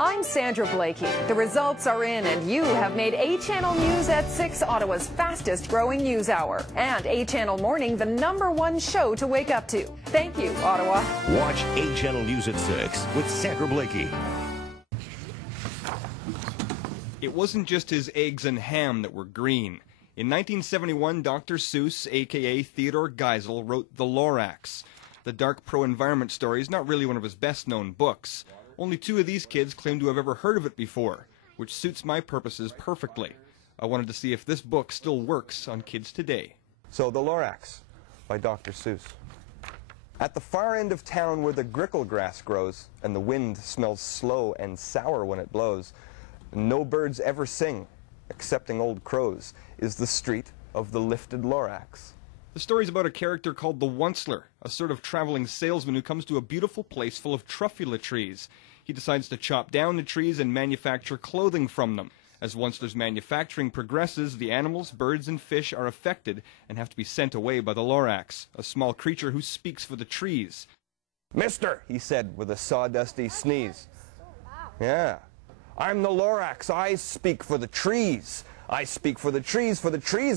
I'm Sandra Blakey. The results are in, and you have made A Channel News at 6 Ottawa's fastest growing news hour. And A Channel Morning the #1 show to wake up to. Thank you, Ottawa. Watch A Channel News at 6 with Sandra Blakey. It wasn't just his eggs and ham that were green. In 1971, Dr. Seuss, a.k.a. Theodore Geisel, wrote The Lorax. The dark pro-environment story is not really one of his best-known books. Only 2 of these kids claim to have ever heard of it before, which suits my purposes perfectly. I wanted to see if this book still works on kids today. So, The Lorax by Dr. Seuss. At the far end of town where the grickle grass grows, and the wind smells slow and sour when it blows, no birds ever sing, excepting old crows, is the street of the lifted Lorax. The story's about a character called the Onceler, a sort of traveling salesman who comes to a beautiful place full of truffula trees. He decides to chop down the trees and manufacture clothing from them. As Onceler's manufacturing progresses, the animals, birds, and fish are affected and have to be sent away by the Lorax, a small creature who speaks for the trees. "Mister," he said with a sawdusty sneeze. "Yeah, I'm the Lorax. I speak for the trees. I speak for the trees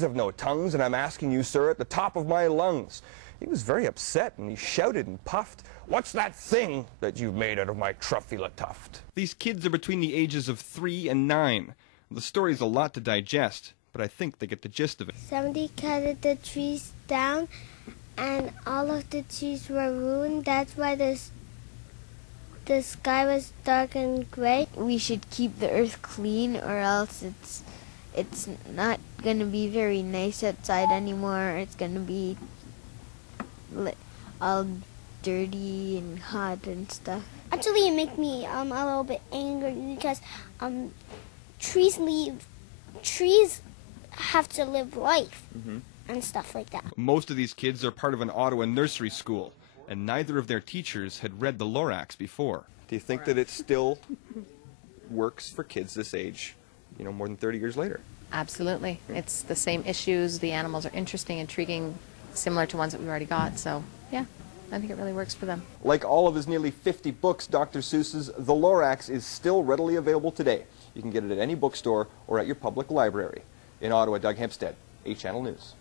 have no tongues, and I'm asking you, sir, at the top of my lungs." He was very upset, and he shouted and puffed, "What's that thing that you've made out of my truffula tuft?" These kids are between the ages of 3 and 9. The story's a lot to digest, but I think they get the gist of it. Somebody cut the trees down, and all of the trees were ruined. That's why the sky was dark and gray. We should keep the earth clean, or else it's not going to be very nice outside anymore. It's going to be all dirty and hot and stuff. Actually, it makes me a little bit angry because trees have to live life and stuff like that. Most of these kids are part of an Ottawa nursery school, and neither of their teachers had read the Lorax before. Do you think that it still works for kids this age, you know, more than 30 years later? Absolutely. It's the same issues. The animals are interesting, intriguing, similar to ones that we've already got. So, yeah, I think it really works for them. Like all of his nearly 50 books, Dr. Seuss's The Lorax is still readily available today. You can get it at any bookstore or at your public library. In Ottawa, Doug Hempstead, A Channel News.